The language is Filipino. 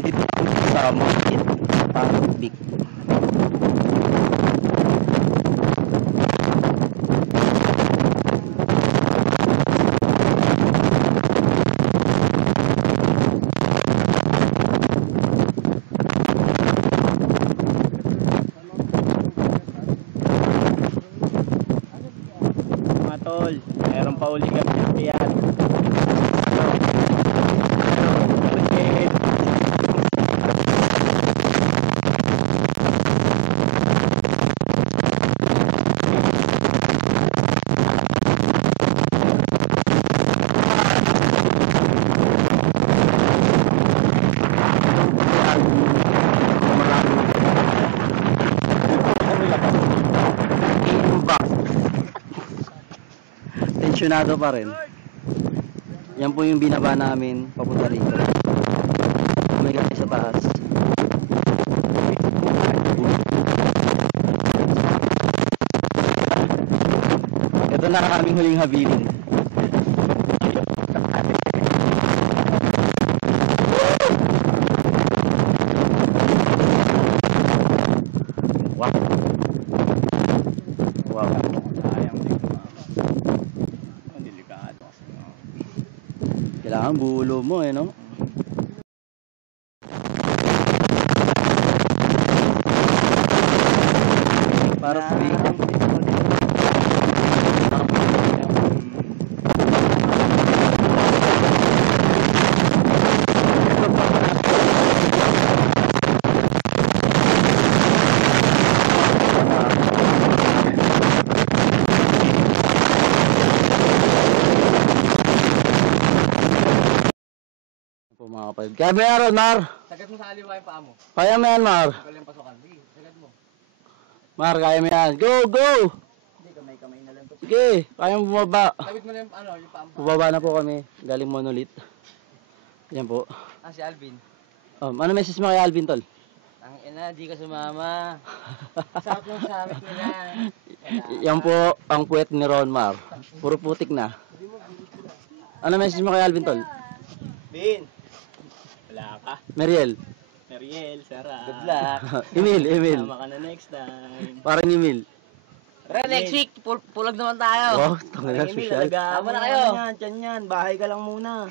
Nandito kami sa market. Pang-big. Mga tol, mayroon pa uli kami ng piyan. Tensyonado pa rin. Yan po yung binaba namin papunta rito. May kami sa taas. Ito na ang aming huling habilin. Wow. Wow. Kailangan bulo mo no? Para free. Mga kapatid. Kaya ba yan, Mar? Sagad mo sa aliwa yung paa mo. Kaya mo yan, Mar. Tagal yung pasukan. Sige, sagad mo. Mar, kaya mo yan. Go, go! Hindi, kamay-kamay na lang to. Sige, kaya mo bumaba. Sabit mo na yung, yung paa mo. Bumaba na po kami. Galing Monolith. Yan po. Ah, si Alvin. Ano message mo kay Alvin, tol? Ang ina, di ka sumama. Sakot yung sabit nila. Yan po ang puwet ni Ron, Mar. Puro putik na. Ano message mo kay Alvin, tol? Bin! Wala ka. Meriel. Meriel, Sarah. Good luck. Emil. Sama ka na next time. Para ni Emil. Pero next week, pulag naman tayo. Wow, tanggal na social. Tama na kayo. Yan, tiyan yan. Bahay ka lang muna.